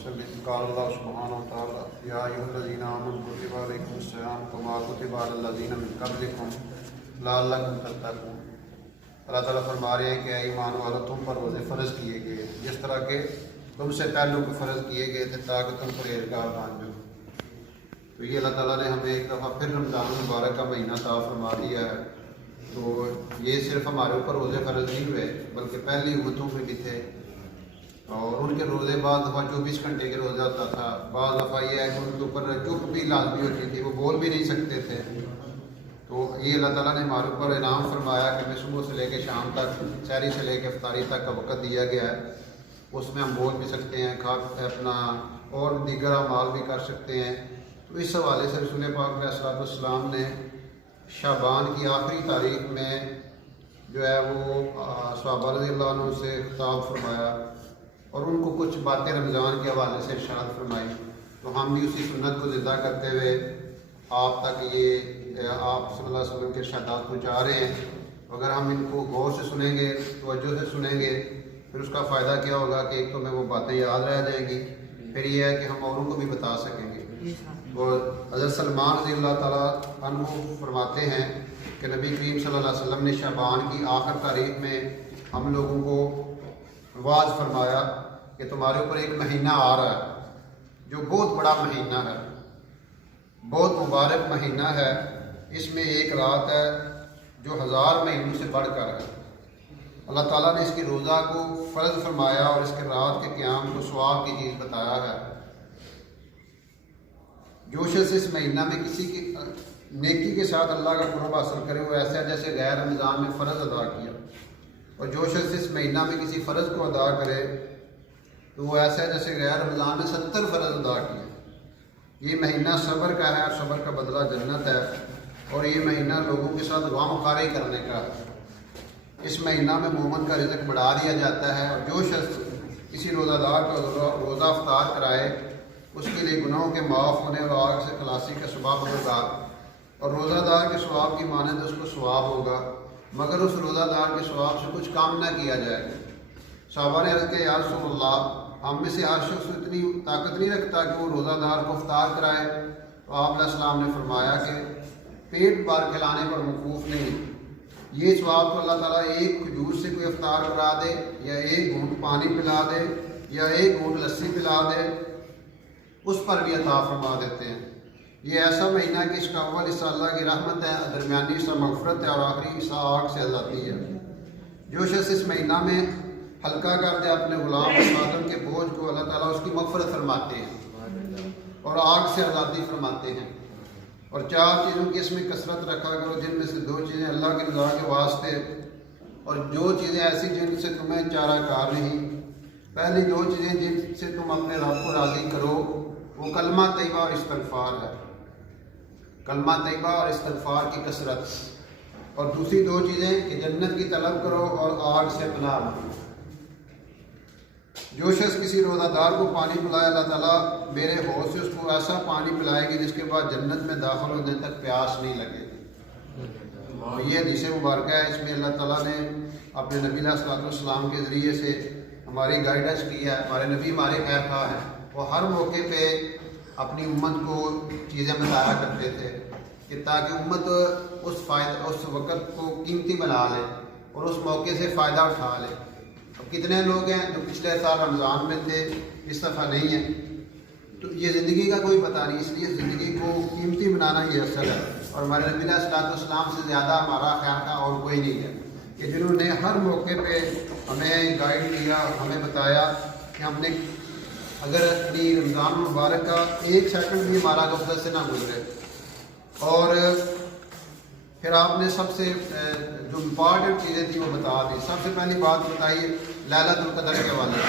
वसल्लम। क़ाल अल्लाहु सुब्हानहु व तआला या अय्युहल्लज़ीना आमनू कुतिबा अलैकुमुस्सियाम कमा कुतिबा अलल्लज़ीना मिन क़ब्लिकुम लअल्लकुम तत्तक़ून। अल्लाह ताला फरमा रहे हैं कि ऐ ईमान वालों, तुम पर रोज़े फ़र्ज़ किए गए जिस तरह के तुमसे पहलों को फ़र्ज़ किए गए थे ताकि तुम परहेज़गार बन जाओ। तो ये अल्लाह ताला ने हमें एक दफ़ा फिर रमज़ान मुबारक का महीना अता फरमा दिया है। तो ये सिर्फ हमारे ऊपर रोज़े फ़र्ज़ नहीं हुए बल्कि पहली उम्मतों में भी थे, और उनके रोज़े बाद दफ़ा 24 घंटे के रोज़ा होता था। बाद दफ़ा ये है कि उनके ऊपर चुप भी लाजमी होती थी, वो बोल भी नहीं सकते थे। तो ये अल्लाह ताला ने हमारे ऊपर इनाम फरमाया कि हमें सुबह से लेकर शाम तक, सहरी से लेकर इफ्तारी तक का वक़्त दिया गया है। उसमें हम बोल भी सकते हैं, खा अपना और दीगर अमाल भी कर सकते हैं। तो इस हवाले से रसूल पाक अलैहिस्सलाम ने शाबान की आखिरी तारीख में जो है वो सहाबा रज़ियल्लाहु अन्हुम से खिताब फरमाया और उनको कुछ बातें रमज़ान के हवाले से इरशाद फरमाई। तो हम भी उसी सुन्नत को ज़िंदा करते हुए आप तक ये आप सल्लल्लाहु अलैहि वसल्लम के इरशादात पहुँचा रहे हैं। अगर हम इनको गौर से सुनेंगे, तवज्जो से सुनेंगे, फिर उसका फ़ायदा क्या होगा कि एक तो हमें वो बातें याद रह जाएंगी, फिर ये है कि हम औरों को भी बता सकेंगे। और हज़रत सलमान रज़ियल्लाहु ताला अन्हु फरमाते हैं कि नबी करीम सल्लल्लाहु अलैहि वसल्लम ने शाबान की आखिर तारीख में हम लोगों को वाज़ फरमाया कि तुम्हारे ऊपर एक महीना आ रहा है जो बहुत बड़ा महीना है, बहुत मुबारक महीना है। इसमें एक रात है जो 1000 महीनों से बढ़कर है। अल्लाह ताला ने इसकी रोज़ा को फ़र्ज़ फरमाया और इसके रात के क़याम को सवाब की चीज़ बताया है। जो शख्स इस महीना में किसी की नेकी के साथ अल्लाह का कुर्ब हासिल करे वो ऐसा जैसे गैर रमज़ान में फ़र्ज़ अदा किया, और जो शख्स इस महीना में किसी फ़र्ज़ को अदा करे तो वो ऐसा है जैसे गैर रमज़ान में 70 फ़र्ज़ अदा किए। ये महीना सब्र का है और सब्र का बदला जन्नत है, और ये महीना लोगों के साथ गम-ख़ारी करने का है। इस महीना में मोमन का रिज़्क़ बढ़ा दिया जाता है, और जो शख्स किसी रोज़ादार का रोज़ा अफ्तार कराए उसके लिए गुनाहों के माफ़ होने और आग से खलासी का सवाब होगा, और रोज़ादार के सवाब की मानंद उसको सवाब होगा, मगर उस रोज़ादार के सवाब से कुछ काम ना किया जाएगा। सहाबा ने अर्ज़ किया, या रसूलल्लाह, हम में से हर शख्स इतनी ताकत नहीं रखता कि वो रोज़ादार को इफ्तार कराए। तो आप अलैहिस्सलाम ने फरमाया कि पेट भर खिलाने पर मौकूफ़ नहीं, ये सवाब तो अल्लाह ताला एक खजूर से कोई इफ्तार करा दे, या एक घूंट पानी पिला दे, या एक घूंट लस्सी पिला दे, उस पर भी अता फरमा देते हैं। ये ऐसा महीना कि इसका अव्वल हिस्सा अल्लाह की रहमत है, दरमियानी हिस्सा मग़फ़िरत है, और आखिरी हिस्सा आग से आज़ादी है। जो शख्स इस महीना में हल्का कर दे अपने गुलाम आदम के बोझ को, अल्लाह ताला उसकी मग़फ़िरत फरमाते हैं और आग से आज़ादी फरमाते हैं। और 4 चीज़ों की इसमें कसरत रखा करो, जिनमें से 2 चीज़ें अल्लाह की रज़ा के वास्ते, और जो चीज़ें ऐसी जिनसे तुम्हें चाराकार नहीं। पहली 2 चीज़ें जिनसे तुम अपने रब को राज़ी करो वो कलमा तैयबा और इस्तिग़फ़ार है, कलमा तैयबा और इस्तिग़फ़ार की कसरत। और दूसरी 2 चीज़ें कि जन्नत की तलब करो और आग से पनाह मांगो। जो शख्स किसी रोज़ादार को पानी पिलाए, अल्लाह ताला मेरे हौज से उसको ऐसा पानी पिलाएगी जिसके बाद जन्नत में दाखिल होने तक प्यास नहीं लगेगी। और ये हदीस मुबारक है, इसमें अल्लाह ताला ने अपने नबी अलैहिस्सलाम के ज़रिए से हमारी गाइडेंस की है। हमारे नबी हमारे खैर खा हैं, वो हर मौके पे अपनी उम्मत को चीज़ें बताया करते थे कि ताकि उम्मत उस वक़्त को कीमती बना ले और उस मौके से फ़ायदा उठा ले। अब कितने लोग हैं जो पिछले साल रमज़ान में थे, इस दफ़ा नहीं है, तो ये ज़िंदगी का कोई पता नहीं। इसलिए ज़िंदगी को कीमती बनाना ये असल है, और हमारे नबी अलैहिस्सलाम से ज़्यादा हमारा ख्याल का और कोई नहीं है कि जिन्होंने हर मौके पे हमें गाइड किया, हमें बताया कि हमने अगर अपनी रमज़ान मुबारक का 1 सेकंड भी हमारा गफ़लत से ना गुजरे। और फिर आपने सबसे जो इम्पॉर्टेंट चीज़ें थी वो बता दी। सबसे पहली बात बताइए लैलतुल क़द्र के वाले।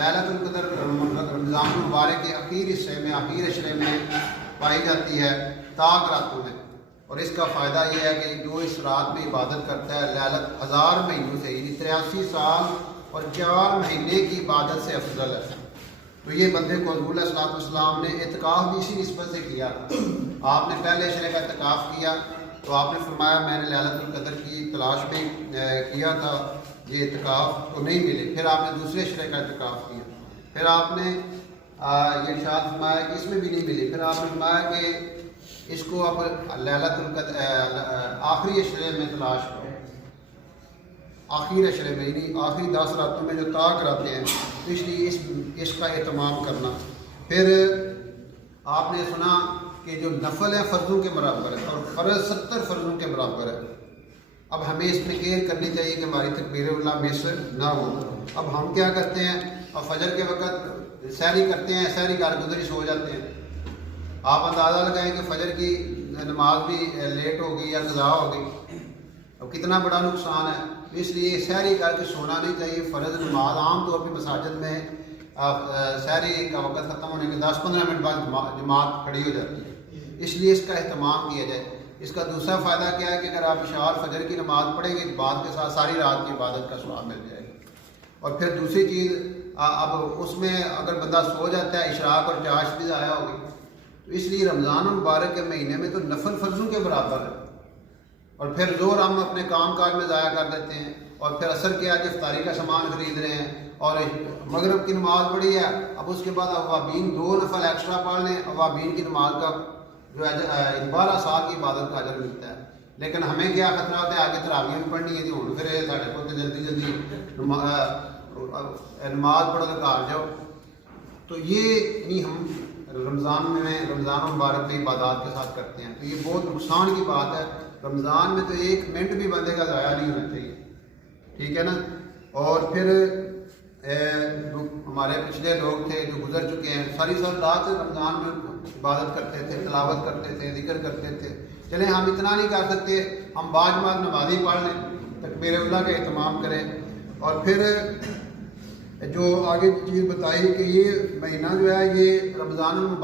लैलतुल क़द्र रमज़ान मुबारक के आखिरी हिस्से में, आखिरी अशरे में पाई जाती है, ताक रातों में। और इसका फ़ायदा ये है कि जो इस रात में इबादत करता है, लैलत 1000 महीनों से, यानी 83 साल और 4 महीने की इबादत से अफजल है। तो ये बंदे को हुज़ूर अलैहिस्सलाम ने इत्काफ़ भी इसी निस्बत से किया। आपने पहले अशरे का इत्काफ़ किया तो आपने फरमाया मैंने लैलतुल क़द्र की तलाश में किया था, ये इत्काफ़ तो नहीं मिले। फिर आपने दूसरे अशरे का इत्काफ़ किया, پھر آپ نے یہ ارشاد فرمایا کہ اس میں بھی نہیں ملی، پھر آپ نے فرمایا کہ اس کو اب لیلۃ القدر آخری عشرے میں تلاش کرو، آخری عشرے میں، یعنی آخری 10 راتوں میں جو طا کراتے ہیں، اس لیے اس کا اہتمام کرنا۔ پھر آپ نے سنا کہ جو نفل ہے فرضوں کے برابر ہے اور فرض 70 فرضوں کے برابر ہے۔ اب ہمیں اس میں کیئر کرنی چاہیے کہ ہماری تکبیر اللہ مس نہ ہو۔ اب ہم کیا کرتے ہیں، اور فجر کے وقت سحری کرتے ہیں، سحری کار گزر ہی سو جاتے ہیں۔ آپ اندازہ لگائیں کہ فجر کی نماز بھی لیٹ ہو گئی یا قضا ہو گئی، اب کتنا بڑا نقصان ہے۔ اس لیے سحری کر کے سونا نہیں چاہیے۔ فرض نماز عام طور پہ مساجد میں سحری کا وقت ختم ہونے کے 10-15 منٹ بعد جماعت کھڑی ہو جاتی ہے، اس لیے اس کا اہتمام کیا جائے۔ اس کا دوسرا فائدہ کیا ہے کہ اگر آپ عشاء اور فجر کی نماز پڑھیں گے، بعد کے ساتھ ساری رات کی عبادت کا ثواب مل جائے گا۔ اور پھر دوسری چیز، اب اس میں اگر بندہ سو جاتا ہے، اشراق اور چاش بھی ضائع ہو گئی، تو اس لیے رمضان المبارک کے مہینے میں تو نفل فرضوں کے برابر ہے۔ اور پھر زور ہم اپنے کام کاج میں ضائع کر دیتے ہیں، اور پھر عصر کے آج افطاری کا سامان خرید رہے ہیں، اور مغرب کی نماز پڑھی ہے، اب اس کے بعد اوابین 2 نفل ایکسٹرا پڑھ لیں، اوابین کی نماز کا جو ہے 12 سال کی عبادت کا اجر ملتا ہے۔ لیکن ہمیں کیا خطرہ ہوتا ہے، آگے تراویح بھی پڑھنی ہے جی، ہوں پھر ساڑھے کو جلدی نماز پڑھو تو گھر جاؤ۔ تو یہ نہیں ہم رمضان المبارک میں عبادات کے ساتھ کرتے ہیں، تو یہ بہت نقصان کی بات ہے۔ رمضان میں تو 1 منٹ بھی بندے کا ضائع نہیں ہونا چاہیے، ٹھیک ہے نا۔ اور پھر ہمارے پچھلے لوگ تھے جو گزر چکے ہیں، ساری رات رمضان میں عبادت کرتے تھے، تلاوت کرتے تھے، ذکر کرتے تھے۔ چلیں ہم اتنا نہیں کر سکتے، ہم باجماعت نمازی پڑھ لیں، تکبیر اللہ کا اہتمام کریں۔ اور پھر جو آگے چیز بتائی کہ یہ مہینہ جو ہے یہ رمضان المبارک